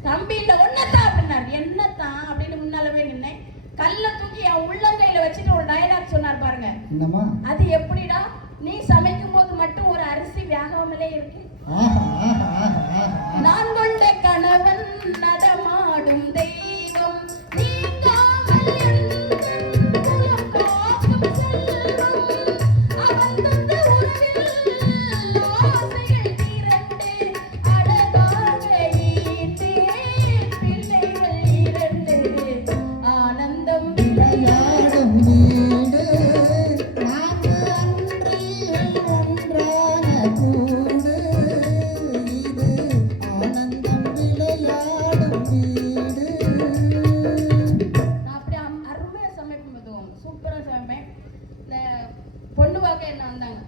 தம்பி இல்ல ஒன்னதான் அப்படின்னாரு. என்னத்தான் அப்படின்னு முன்னால போய் நின்னேன். கல்ல தூக்கி என் உள்ளங்கையில வச்சுட்டு ஒரு டயலாக் சொன்னார் பாருங்க. அது எப்படிடா நீ சமைக்கும் போது மட்டும் ஒரு அரிசி வேகாமலே இருக்கு. நான் கொண்ட கணவன் நடமாடும் தெய்வம் நீங்காமல் என் காக்கும் செல்வம் அவன் தந்த உறவில் ஆசைகள் திரண்டு அழகாக ஈன்றேன் பிள்ளைகள் 2 ஆனந்தம் விளையாடும் வீடு நான்கு அன்றில் ஒன்றான கூடு இது ஆனந்தம் விளையாடும் வீடு. நான் அப்படி அருமையா சமைப்பேன். மெதுவும் சூப்பரா சமைப்பேன். இந்த பொண்ணு பார்க்க என்ன வந்தாங்க.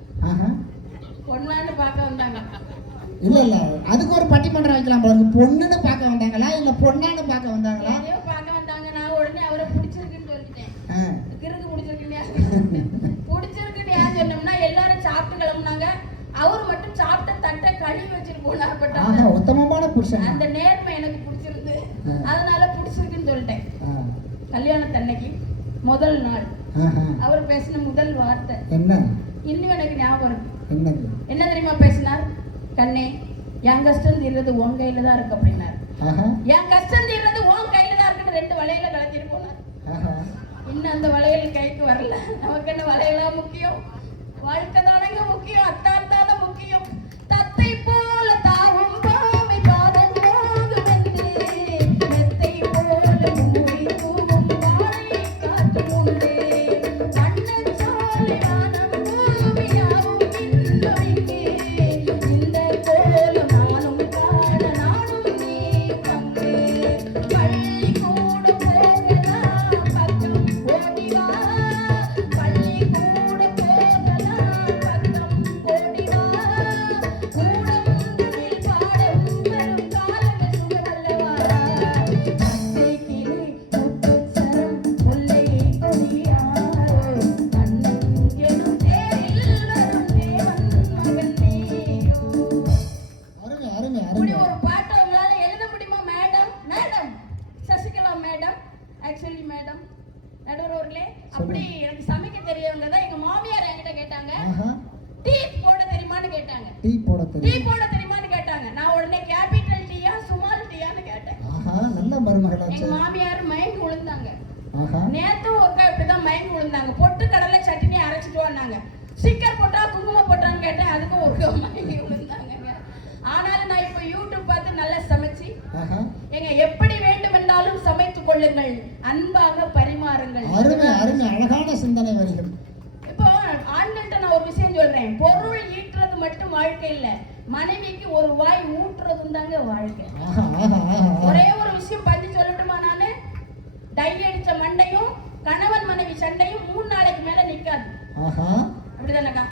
பொண்ணான்னு பார்க்க வந்தாங்க. இல்ல இல்ல அதுக்கு ஒரு பட்டிமன்றம் வைக்கலாம் போல. பொண்ணுன்னு பார்க்க வந்தாங்களா இல்ல பொண்ணான்னு பார்க்க வந்தாங்களா? எதையோ பார்க்க வந்தாங்க. நான் உடனே அவரை பிடிச்சிருக்குன்னு சொல்லிட்டேன். கிறுக்கு பிடிச்சிருக்குன்னு பிடிச்சிருக்குன்னு ஏன் சொன்னோம்னா எல்லாரும் சாப்பிட்டு கிளம்புனாங்க. அவர் மட்டும் சாப்பிட்ட தட்டை கழுவி வச்சுட்டு போனார். பட் உத்தமமான புருஷன். அந்த நேர்மை எனக்கு பிடிச்சிருந்து அதனால பிடிச்சிருக்குன்னு சொல்லிட்டேன். கல்யாணத்தன்னைக்கு முதல் நாள் அவர் பேசின முதல் வார்த்தை என்ன இன்னும் எனக்கு ஞாபகம் இருக்கு. என்ன என்ன தெரியுமா பேசினார்? கண்ணே என் கஷ்டம் தீர்றது உன் கையில தான் இருக்கு அப்படின்னாரு. என் கஷ்டம் தீர்றது உன் கையில தான் இருக்குன்னு 2 வளையல கலத்திட்டு போனார். இன்னும் அந்த வளையல் கைக்கு வரல. நமக்கு என்ன வளையலா முக்கியம்? வாழ்க்கை தானங்க முக்கியம். அத்தான் தானே முக்கியம். தத்தை போல தாவும் பாவை பாதம் போகுமென்று மெத்தை போல மூடி தூவும் வாழை காற்று உண்டு வண்ணச்சோலை வானம் பூமியாவும் இன்னொருங்கே இந்த கோலம் நானும் காண நானும் நீ வந்து பள்ளிக்கூடம் போகலாம் பக்கம் ஓடிவா பள்ளிக்கூடம் போகலாம் பக்கம் ஓடிவா கூடமுந்தில் பாடம் வரும் காலங்கள் சுகமல்லவா அத்தைக்கிளி முத்துச்சரம் முல்லை கொடியாரோ அண்ணன் எனும் தேரில் வரும் தேவன் மகன் நீயோ. அருமை அருமை இப்படி அருமை. ஒரு பாட்டை உங்களால எழுத முடியுமா madam? Madam Sasikala madam actually madam நடுவர் அவர்களே அப்படி எனக்கு சமைக்க தெரியவங்க தான் எங்க மாமியார் என்கிட்ட கேட்டாங்க. டீ போட தெரியுமான்னு கேட்டாங்க. டீ போட டீ தெரியும். போட தெரியுமான்னு கேட்டாங்க. நான் உடனே கேபிட்டல் டீயா சுமால் டீயான்னு கேட்டேன். நல்ல மருமகளாச்சு. எங்க மாமியார் மயங்கி விழுந்தாங்க. ஆஹா. நேத்தும் ஒருக்கா இப்படிதான் மயங்கி விழுந்தாங்க. பொட்டு கடலை சட்னி அரைச்சிட்டு வந்தாங்க. ஸ்டிக்கர் போட்டா குங்குமம் போட்டான்னு கேட்டேன். அதுக்கும் ஒருக்கா மயங்கி விழுந்தாங்க. ஆனாலும் நான் இப்ப யூடியூப் பார்த்து நல்லா சமைச்சு எங்க எப்படி வேண்டும் என்றாலும் சமைத்துக் கொள்ளுங்கள் அன்பாக பரிமாறுங்கள். அருமை அருமை அழகான சிந்தனை வரிகள். இப்போ ஆண்கள்ட்ட நான் ஒரு விஷயம் சொல்றேன். பொருள் ஈட்டுறது மட்டும் வாழ்க்கை இல்ல. மனைவிக்கு ஒரு வாய் ஊட்டுறதும் தாங்க வாழ்க்கை. ஒரே ஒரு விஷயம் பண்ணி சொல்லட்டுமா? நானு டை அடிச்ச மண்டையும் கணவன் மனைவி சண்டையும் 3 நாளைக்கு மேல நிக்காது. அப்படிதானக்கா?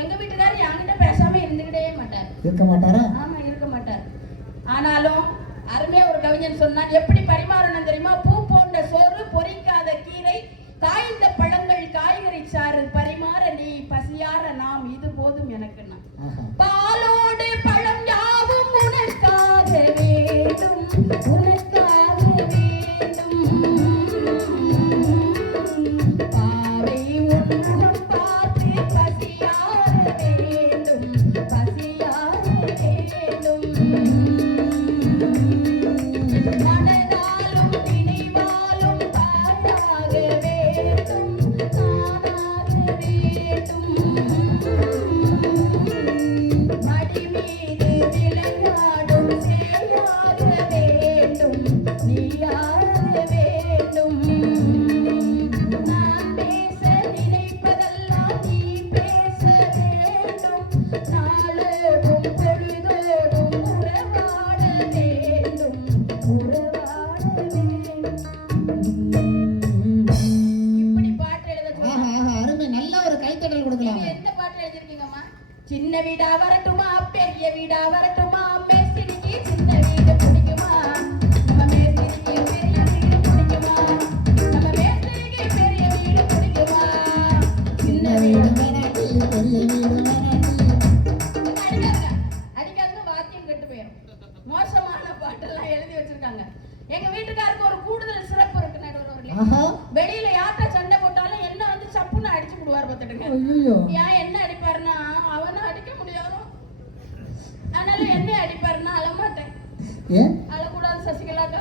எங்க வீட்டுக்காரர் என்கிட்ட பேசாம இருந்துகிட்டே மாட்டார். இருக்க மாட்டாரா? ஆமா இருக்க மாட்டார். ஆனாலும் அருமையா ஒரு கவிஞன் சொன்னான். எப்படி பரிமாறணும் தெரியுமா? பூ போன்ற சோறு பொரிக்காத கீரை காய்ந்த பழங்கள் காய்கறி சாறு பரிமாற நீ பசியார நாம் இது போதும் எனக்கு. பாலோடு பழம் யாவும் உனக்காக வேண்டும் உனக்காக வேண்டும் பாவை உன்முகம் பார்த்து பசியார வேண்டும் பசியார வேண்டும் மனதாலும் நினைவாலும் தாயாக வேண்டும் தானாக வேண்டும் மடி மீது விளையாடும் வீடா வரட்டுமா பெரிய வீடா வரட்டுமா மேஸ்திரிக்கு சின்ன வீடு பிடிக்குமா நம்ம மேஸ்திரிக்கு பெரிய வீடு பிடிக்குமா நம்ம மேஸ்திரிக்கு பெரிய வீடு பிடிக்குமா சின்ன வீடு வேணாட்டி பெரிய வீடு வேணாட்டி. அடிக்காத வாத்தியம் கெட்டு போயிடும். மோசமான பாட்டெல்லாம் எழுதி வச்சிருக்காங்க. எங்க வீட்டுக்காருக்கு ஒரு கூடுதல் சிறப்பு இருக்கு நடுவர்களே. வெளியில யார்ட்ட சண்டை போட்டாலும் என்ன வந்து சப்புன்னு அடிச்சு விடுவார் பார்த்துடுங்க. ஏன் என்ன அடிப்பாருன்னா அவனை அடிக்க முடியாது, அதனால என்ன அடிப்பாருன்னா அழமாட்டேன். அழக்கூடாது சசிகலாக்கா,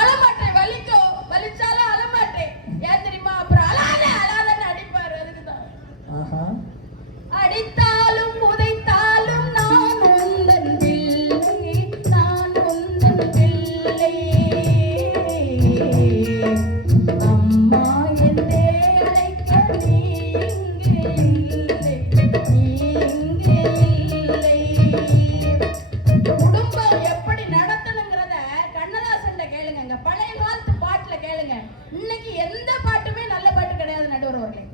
அழமாட்டேன், வலிக்கும், வலிச்சாலும் அழமாட்டேன். ஏன் தெரியுமா? அப்புறம் அழாதன்னு அடிப்பாரு. அதுக்குதான் அடித்தாலும் உதைத்தாலும் நான் உந்தன் பிள்ளை, நான் உந்தன் பிள்ளை. அம்மா என்றே அழைக்க நீ இங்கே இல்லை, நீ இங்கே இல்லை. குடும்பம் எப்படி நடத்தணுங்கிறத கண்ணதாசன் கேளுங்க, பழைய காலத்து பாட்டுல கேளுங்க. இன்னைக்கு எந்த பாட்டுமே நல்ல பாட்டு கிடையாது நடுவர்களே.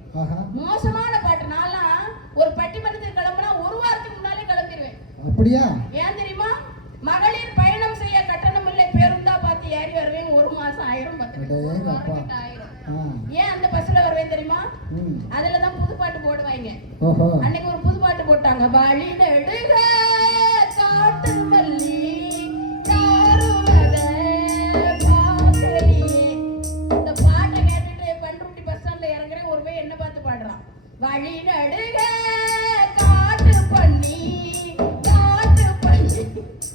மோசமான பாட்டு. நான்லாம் ஒரு பட்டிமன்றத்துக்கு கிளம்புனா ஒரு வாரத்துக்கு முன்னாலே கிளம்பிடுவேன். அப்படியா? ஏன் தெரியுமா? மகளிர் பயணம் செய்ய கட்டணம் இல்லை, பேருந்தா பார்த்து ஏறி வருவேன். ஒரு மாசம் 1000 ஏன் அந்த பஸ்ல வருவேன் தெரியுமா? அதுலதான் புது பாட்டு போடுவாங்க. அன்னைக்கு ஒரு புது பாட்டு போட்டாங்க, வழி நெடுக காட்டு மல்லி யாருவத பாக்கலியே. இந்த பாட்டை கேட்டுட்டு பண்ருட்டி பஸ் ஸ்டாண்ட்ல இறங்குறேன். ஒரு போய் என்ன பார்த்து பாடுறான், வழி நடுக காட்டு பண்ணி காட்டு பண்ணி.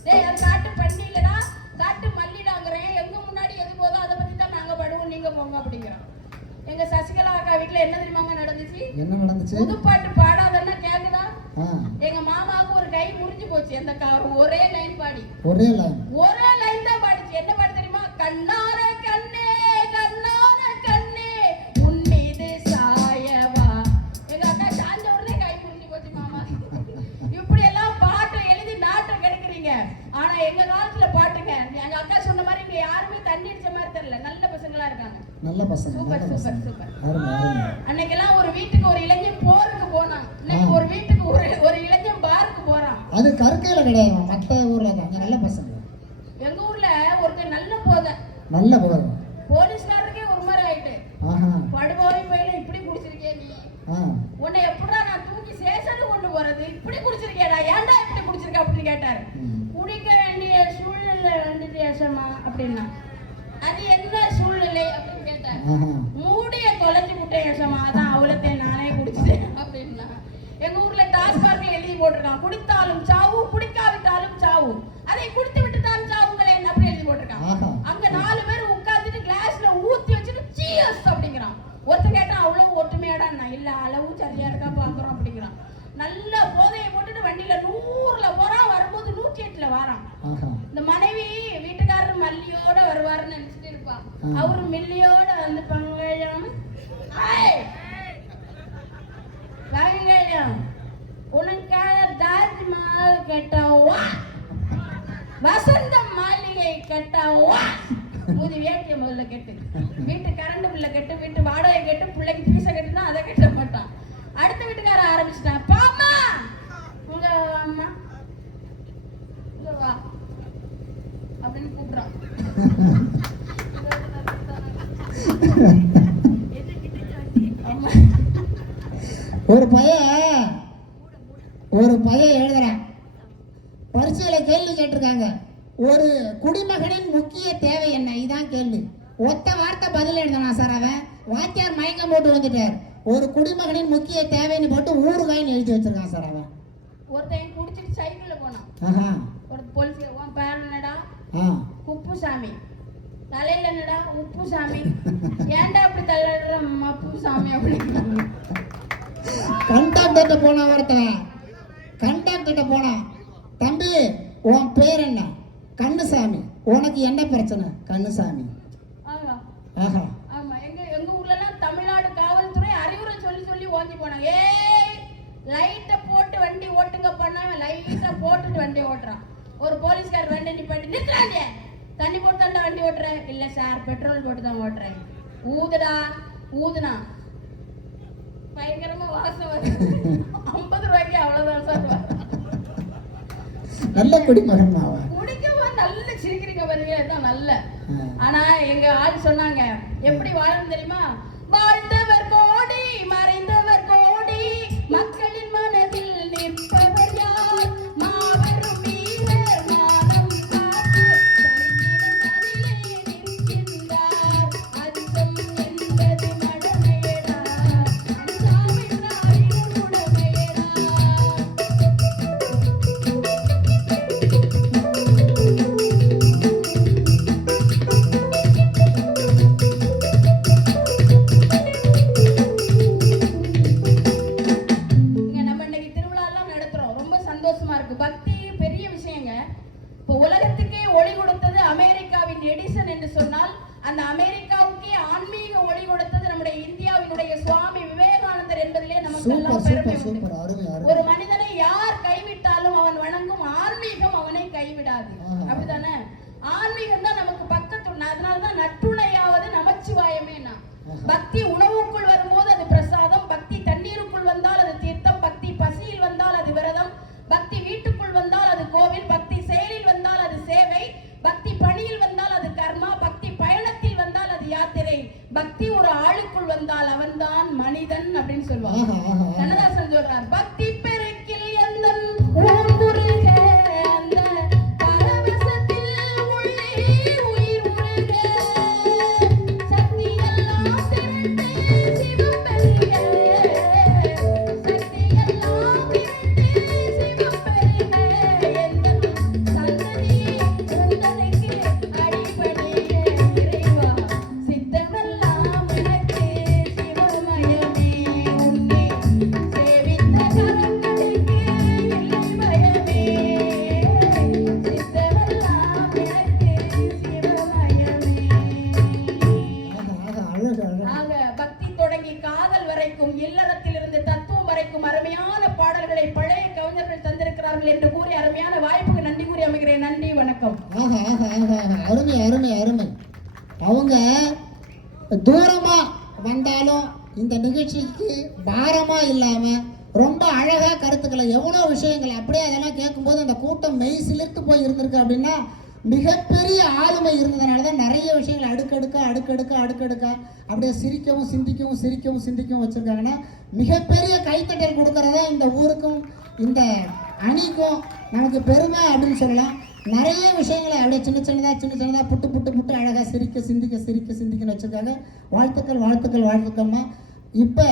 டேய் அது காட்டு பண்ணி இல்லடா, காட்டு மல்லிடாங்கிறேன். எங்க முன்னாடி எது போதோ அதை பத்தி தான் நாங்க படுவோம், நீங்க போங்க அப்படிங்கிறோம். எங்க சசிகலா அக்கா வீட்டுல என்ன தெரியுமாங்க நடந்துச்சு? என்ன நடந்துச்சு? புது பாட்டு பாடாதன்னா கேக்குதா? எங்க மாமாவுக்கு ஒரு கை முறிஞ்சு போச்சு. அந்த ஒரே லைன் பாடி, ஒரே லைன் தான் பாடிச்சு. என்ன பாட்டு தெரியுமா? கண்ணார கண்ணே கண்ணார கண்ணே உன் மீது சாயவா. எங்க அக்கா சாஞ்ச உடனே கை முறிஞ்சு போச்சு மாமா. இப்படி எல்லாம் பாட்டு எழுதி நாட்டை கெடுக்குறீங்க. ஆனா எங்க காலத்துல பாட்டுங்க, எங்க அக்கா சொன்ன மாதிரி இங்க யாருமே தண்ணி அடிச்ச மாதிரி தெரியல. நல்ல பசங்களா இருக்காங்க. நல்ல பசங்க. Super super super. அன்னைக்கெல்லாம் ஒரு வீட்டுக்கு ஒரு இளைஞன் போருக்கு போனான். இன்னைக்கு ஒரு வீட்டுக்கு ஒரு இளைஞன் பாருக்கு போறான். அது கற்கையில கிடையாது, மத்த ஊர்ல தான் நல்ல பசங்க. எங்க ஊர்ல ஒருத்தர் நல்ல போத போலீஸ்காரருக்கே ஒரு மாதிரி ஆயிட்டு. படுபோதை பையில இப்படி குடிச்சிருக்கே நீ, உன்னை எப்படா நான் தூக்கி சேஷனுக்கு கொண்டு போறது, இப்படி குடிச்சிருக்கேடா, ஏன்டா இப்படி குடிச்சிருக்க அப்படின்னு கேட்டாரு. குடிக்க வேண்டிய சூழ்நிலை வந்துட்டு ஏசமா அப்படின்னா, அது என்ன சூழ்நிலை அப்படின்னு கேட்டார். மூடிய தொலைச்சு விட்டேன் ஏசமா, அதான் அவ்வளோத்தையும் நானே குடிச்சிட்டேன் அப்படின்னா. எங்க ஊர்ல டாஸ்மார்க்ல எழுதி போட்டிருக்கான், குடித்தாலும் சாவு குடிக்காவிட்டாலும் சாவு, அதை குடித்து விட்டு தான் சாவுங்களேன் அப்படி எழுதி போட்டிருக்கான். அங்க 4 பேர் உட்கார்ந்துட்டு கிளாஸ்ல ஊத்தி வச்சுட்டு சீயஸ் அப்படிங்கிறான். ஒருத்தர் கேட்டா அவ்வளவு ஒற்றுமையாடா, இல்ல அளவு சரியா இருக்கா பாக்குறோம் அப்படிங்கிறான். நல்ல போதையை போட்டுட்டு வண்டியில 100ல போறான், வரும்போது 108ல வரான். இந்த மனைவி வீட்டுக்காரர் மல்லியோட வருவாருன்னு நினைச்சிட்டு இருப்பா. அவரு மில்லியோட வந்து பங்கயம் பங்கயம் உனக்காக தாஜ்மஹால் கட்டவா, வசந்த மாளிகை கட்டவா. மூதி வேட்டிய முதல்ல கெட்டு, வீட்டு கரண்ட் பில்ல கெட்டு, வீட்டு வாடகை கெட்டு, பிள்ளைக்கு பீச கட்டுனா அதை கட்ட மாட்டான். அடுத்த வீட்டுக்கார ஆரம்பிச்சுட்டான், பாமா உங்க அம்மா இங்க வா அப்படின்னு கூப்பிடுறான். ஒரு பையன் எழுதுறான், பரீட்சையில கேள்வி கேட்டிருக்காங்க, ஒரு குடிமகனின் முக்கிய தேவை என்ன, இதான் கேள்வி. ஒத்த வார்த்தை பதில் எழுதனா சார். அவன் வாத்தியார் மயக்கம் போட்டு வந்துட்டார். ஒரு குடிமகனின் முக்கிய தேவைன்னு போட்டு ஊறுகாய்னு எழுதி வச்சிருக்கான் சார். அவன் ஒருத்தன் குடிச்சிட்டு சைக்கிள்ல போனான். ஒரு போலீஸ், உன் பேர் என்னடா? குப்புசாமி. தலையில என்னடா? உப்புசாமி. ஏன்டா அப்படி தலையில மப்புசாமி அப்படின்னு. கண்டாக்டர்கிட்ட போனா ஒருத்தன், கண்டாக்டர்கிட்ட போனா, தம்பி உன் பேர் என்ன? கண்ணுசாமி. உனக்கு என்ன பிரச்சனை? கண்ணுசாமி. ஆமா, எங்க ஊர்ல எல்லாம் தமிழ்நாடு காவல்துறை அறிவுரை சொல்லி சொல்லி ஓஞ்சி போனாங்க. ஏய் லைட்டை போட்டு வண்டி ஓட்டுங்க பண்ணாம லைட்டை போட்டுட்டு வண்டி ஓட்டுறான். ஒரு போலீஸ்கார் வண்டி நிப்பாட்டி, நிறுத்துறாங்க, தண்ணி போட்டு தான் வண்டி ஓட்டுறேன். இல்ல சார் பெட்ரோல் போட்டு தான் ஓட்டுறேன். ஊதுடா. ஊதுனா பயங்கரமா வாசம் வருது. 50 ரூபாய்க்கு அவ்வளவுதான் சார். நல்ல குடிமகன் அவன். குடிக்கவா நல்ல சிரிக்கிறீங்க பாருங்க, இதான் நல்ல. ஆனா எங்க ஆள் சொன்னாங்க எப்படி வாழணும் தெரியுமா? வாழ்ந்தவர் கோடி மறைந்தவர் கோடி மக்களின் மனதில் நிற்பவர் யார்? மாபெரும் வீரர் மானம் காத்து சரித்திரம் அதிலே நிற்கின்றார். அச்சம் என்பது மடமையடா, அஞ்சாவிட்டால் உடமையடா. சந்தோஷமா இருக்கு. பக்தி பெரிய விஷயங்க. இப்போ உலகத்துக்கே ஒளி கொடுத்தது அமெரிக்காவின் எடிசன் என்று சொன்னால், அந்த அமெரிக்காவுக்கே ஆன்மீக ஒளி கொடுத்தது நம்முடைய இந்தியாவினுடைய சுவாமி விவேகானந்தர் என்பதிலே நமக்கு எல்லாம் பெருமை உண்டு. ஒரு மனிதனை யார் கைவிட்டாலும் அவன் வணங்கும் ஆன்மீகம் அவனை கைவிடாது. அப்படித்தானே? ஆன்மீகம் தான் நமக்கு பக்கத்துணை. அதனாலதான் நற்றுணையாவது நமச்சிவாயமே. பக்தி உணவுக்குள் வரும்போது அது பிரசாதம், பக்தி தண்ணீருக்குள் வந்தால் அது தீர்த்தம், பக்தி பசியில் வந்தால் அது விரதம், பக்தி வீட்டுக்குள் வந்தால் அது கோவில், பக்தி செயலில் வந்தால் அது சேவை, பக்தி பணியில் வந்தால் அது கர்மா, பக்தி பயணத்தில் வந்தால் அது யாத்திரை, பக்தி ஒரு ஆளுக்குள் வந்தால் அவன்தான் மனிதன் அப்படின்னு சொல்லுவாங்க. கண்ணதாசன் சொல்றார், பக்தி பெருக்கில் எந்தன் ஊர்முருக அந்த பரவசத்தில் உள்ளே உயிர் முருக சக்தி எல்லாம் திரண்டு சிவம் பெருக சக்தி எல்லாம் திரண்டு சிவம் பெருக எந்தன் சந்ததியே சந்தனைக்கு அடிபடியே இறைவா சித்தமெல்லாம் எனக்கு சிவமயமே உன்னை சேவித்த கரங்களுக்கு இல்லை பயமே சித்தமெல்லாம் எனக்கு சிவமயமே. ஆக பக்தி தொடங்கி காதல் வரைக்கும், இல்லறத்திலிருந்து தத்துவம் வரைக்கும் அருமையான பாடல்களை பழைய கவிஞர்கள் தந்திருக்கிறார்கள் என்று கூறி அருமையான வாய்ப்புக்கு நன்றி கூறி அமைகிறேன். நன்றி, வணக்கம். அருமை அருமை அருமை. அவங்க தூரமா வந்தாலும் இந்த நிகழ்ச்சிக்கு பாரமா இல்லாம ரொம்ப அழகா கருத்துக்களை, எவ்வளவு விஷயங்கள் அப்படியே அதெல்லாம் கேட்கும்போது அந்த கூட்டம் மெய் சிலிர்த்து போய் இருந்திருக்கு. அப்படின்னா மிகப்பெரிய ஆளுமை இருந்ததுனால தான் நிறைய விஷயங்கள் அடுக்கடுக்கா அப்படியே சிரிக்கவும் சிந்திக்கவும் வச்சிருக்காங்கன்னா, மிகப்பெரிய கைத்தட்டல் கொடுக்கறதா இந்த ஊருக்கும் இந்த அணிக்கும் நமக்கு பெருமை அப்படின்னு சொல்லலாம். நிறைய விஷயங்களை அப்படியே சின்ன சின்னதா புட்டு அழகா சிரிக்க சிந்திக்கன்னு வச்சிருக்காங்க. வாழ்த்துக்கள்மா. இப்போ